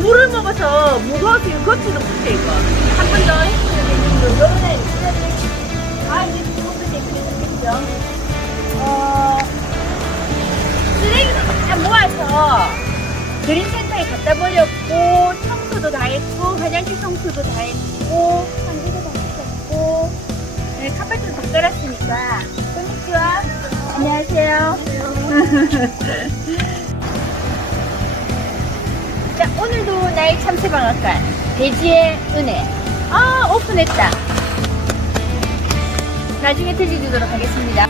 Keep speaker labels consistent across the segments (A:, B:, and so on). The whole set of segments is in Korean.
A: 물을 먹어서 무거워서 이거 걷지도 못해 이거. 한 번 더 요번에 아 이제 조금 더 됐겠죠. 어 쓰레기를 다 모아서 그린센터에 갖다 버렸고 청소도 다 했고 화장실 청소도 다 했고 환기도 다 했고 네, 카페트도 다 깔았으니까. 안녕하세요 자 오늘도 나의 참새방앗간 돼지의 은혜 아 오픈했다 나중에 들려주도록 하겠습니다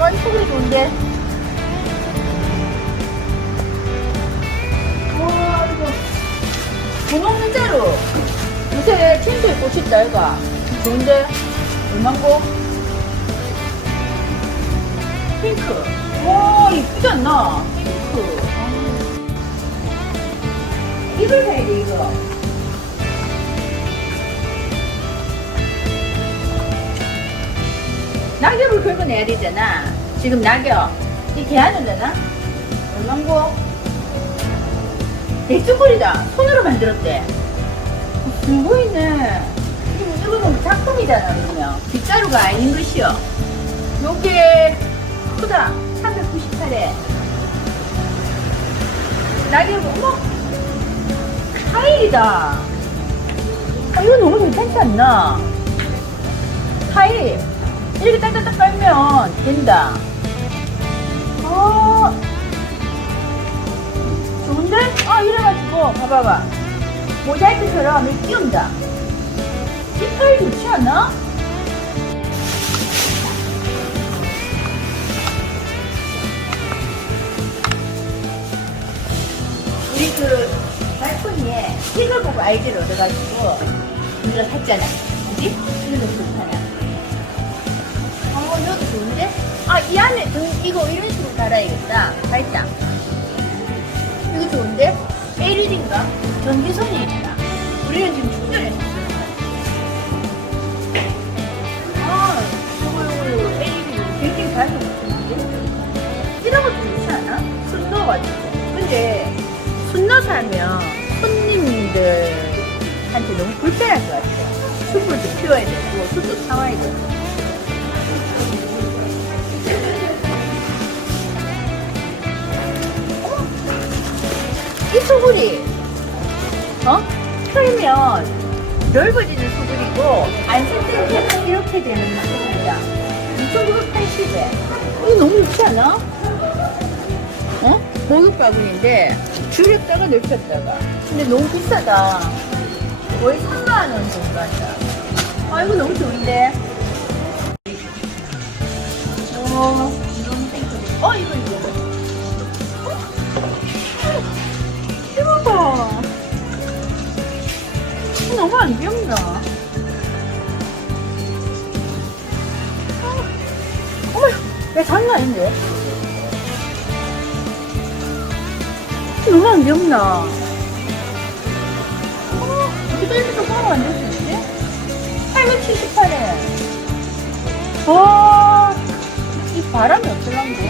A: 와, 이 소리 좋은데? 와, 이거. 분홍 자루. 요새 틴트에 꽂혔다, 이거. 좋은데? 얼만고? 핑크. 와, 이쁘지 않나? 핑크. 아. 이걸 사야 돼, 이거. 낙엽을 긁어내야 되잖아. 지금 낙엽. 이 개하는 되나? 얼만고? 대쭈꾸리다. 손으로 만들었대. 어, 보이네. 이거, 작품이잖아, 그러면. 빗자루가 아닌 것이요. 요게 크다. 398에. 낙엽, 어머! 타일이다. 아, 이거 너무 괜찮지 않나? 타일. 이렇게 딱딱딱 깔면 된다. 어, 좋은데? 아, 이래가지고, 봐봐봐. 모자이크처럼 이렇게 끼운다. 이 타일 좋지 않아? 우리 그 발코니에 이걸 보고 아이디를 얻어가지고 우리가 샀잖아. 그지? 이런 거 좋잖아. 어, 이것도 좋은데? 아, 이 안에 등, 이거 이런 식으로 달아야겠다. 달다. 이거 좋은데? LED인가? 전기선이 있다. 우리는 지금 충전했어. 아, 이거, 이거, 이거, LED 굉장히 밝은 거 좋은데? 이런 것도 좋지 않아? 순 넣어가지고. 근데, 순 넣어서 하면 손님들한테 너무 불편할 것 같아. 숯불도 피워야 되고, 숯도 사와야 되고. 이 소굴이 어? 틀면 넓어지는 소굴이고 안쓸 때는 이렇게 되는 소굴이야 2980에 이거 너무 좋지 않아? 어? 보육가gun인데 줄였다가 넓혔다가. 근데 너무 비싸다. 거의 3만 원 정도 한다. 아 이거 너무 좋은데. 어, 어 이거 이거. 봐. 이거 너무 안 귀엽나? 어, 어머, 야, 장난 아닌데? 이거 안 귀엽나? 어, 어떻게 이렇게 조그만 만들 수 있지? 878에. 와, 이 바람이 어쩌려고?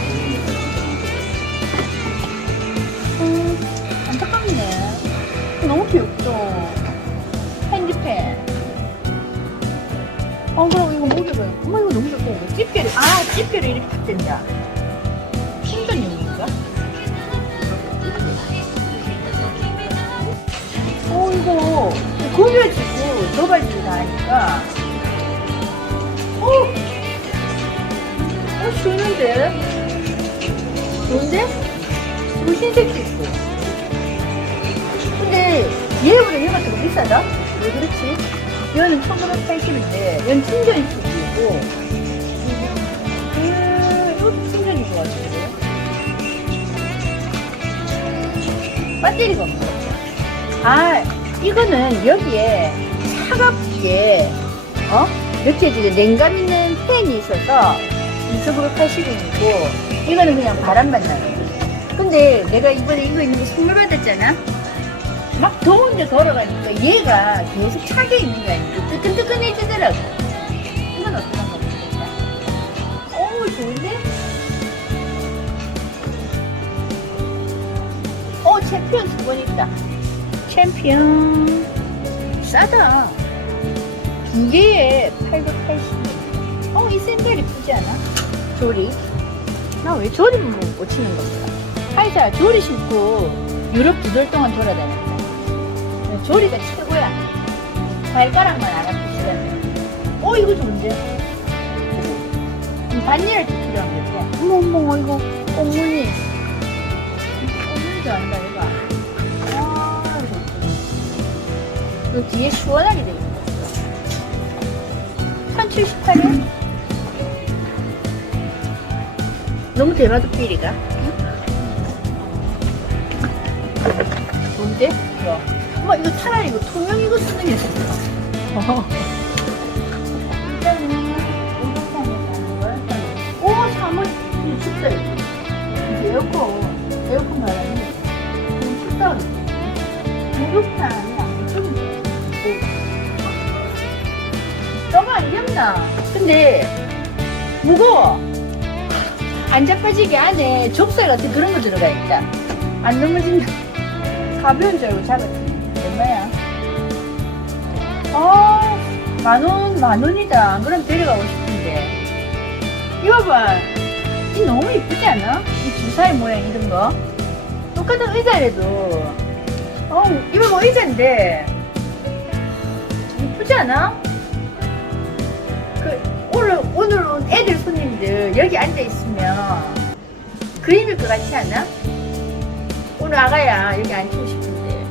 A: 음, 안타깝네. 너무 귀엽죠? 핸드펜. 어, 그럼 이거 먹여봐요. 어머, 이거 너무. 이거 집게를, 아, 집게를 이렇게 딱 된다. 도발지고 다 하니까. 어! 어, 좋은데? 좋은데? 이거 흰색도 있고. 근데 얘보다 얘가 더 비싸다? 왜 그렇지? 얘는 1980인데 얘는 충전이 음, 이것도 충전인 것 같은데 배터리가 없는 아 이거는 여기에 차갑게 어? 이렇게 이제 냉감 있는 팬이 있어서 2980원이고 이거는 그냥 바람만 나요 근데 내가 이번에 이거 있는 거 선물 받았잖아 막 더운데 걸어가니까 얘가 계속 차게 있는 게 아니고 뜨끈뜨끈해지더라고. 이건 어떤 거 모르겠다. 오, 좋은데? 어, 챔피언 두 번 있다. 챔피언. 싸다. 두 개에 880. 어, 이 샌들 이쁘지 않아? 조리. 나 왜 조리만 못 치는 겁니까? 하이자, 조리 신고 유럽 두달 동안 돌아다녔다. 조리가 최고야. 발가락만 안 아프시다면. 어, 이거 좋은데? 때 필요한 건데. 어머, 어머, 이거 꽃무늬. 꽃무늬도 안다, 이거. 아, 이거. 이 뒤에 시원하게 돼 있는 거. 1078원? 너무 대마도 필이가. 뭔데? 이거. 엄마, 이거 차라리 이거 투명 이거 쓰는 게 좋다. 오, 3월, 이거 춥다, 이거. 에어컨, 에어컨 바람이 너무 춥다. 목욕탕 너무 안 귀엽나? 근데, 무거워. 안 잡아지게 안에 족살 같은 그런 거 들어가 있다. 안 넘어진다. 가벼운 줄 알고 잡았더니 얼마야? 아, 만 원, 만 원이다. 안 그럼 데려가고 싶은데. 이거 봐. 이 너무 이쁘지 않아? 이 주사위 모양 이런 거. 똑같은 의자래도. 어, 이거 뭐 의자인데. 이쁘지 않아? 여기 앉아 있으면 그림일 것 같지 않아? 오늘 아가야 여기 앉히고 싶은데.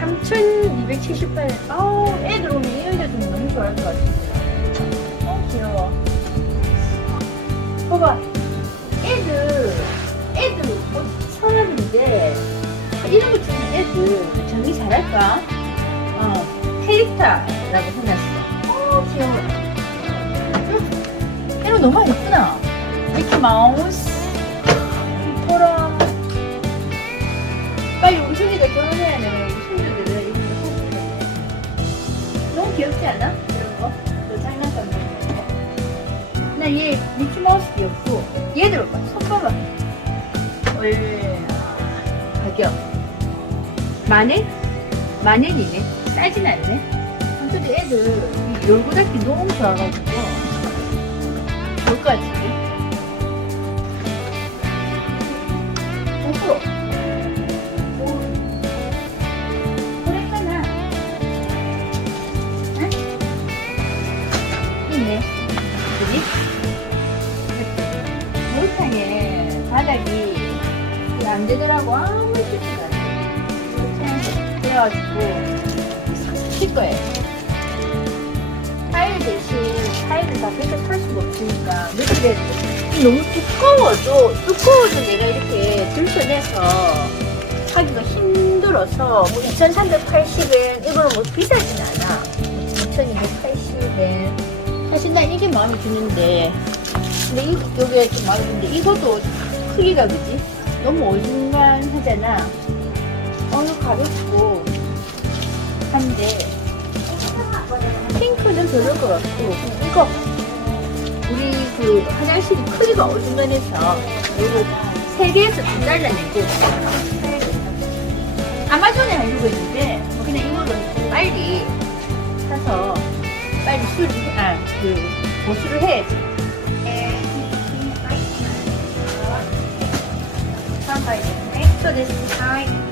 A: 3278원 아우 애들 오면 이 의자 좀 너무 좋아할 것 같은데 어 귀여워. 봐봐. 애들 애들 옷 천원인데 이런 거 주면 애들 정리 잘할까? 어 캐릭터라고 해놨어. 어 귀여워 너무 예쁘다 미키 마우스 보라 빨리 우리 손이가 결혼해야 돼. 우리 손주들은 이런 거 텐데. 너무 귀엽지 않아? 이런 거? 너 장난감 이런 거. 나얘 미키 마우스 귀엽고 얘들 봐. 손 봐봐. 왜 가격 만엔? 만엔이네. 싸진 않네. 근데 애들 이 열고 닫기 너무 좋아가지고 안 되더라고. 아무 쉽지가 않아. 이렇게 그래가지고 칠 거예요. 타일 대신 타일을 다 그렇게 살 수가 없으니까 며칠에 너무 두꺼워도 두꺼워도 내가 이렇게 들춰내서 하기가 힘들어서 뭐 2,380엔 이거는 뭐 비싸진 않아 2,280엔 사실 난 이게 마음에 드는데 근데 이, 요게 좀 마음에 드는데 이것도 크기가 그지? 너무 어중간하잖아 어느 가볍고 한데 핑크는 별로일 것 같고 이거 우리 그 화장실이 크기가 어중간해서 이거 세 개에서 좀 잘라내고 아마존에 했는데 뭐 그냥 이거를 빨리 사서 빨리 수리 아그 보수를 해야지. 販売ですね。そうです。はい。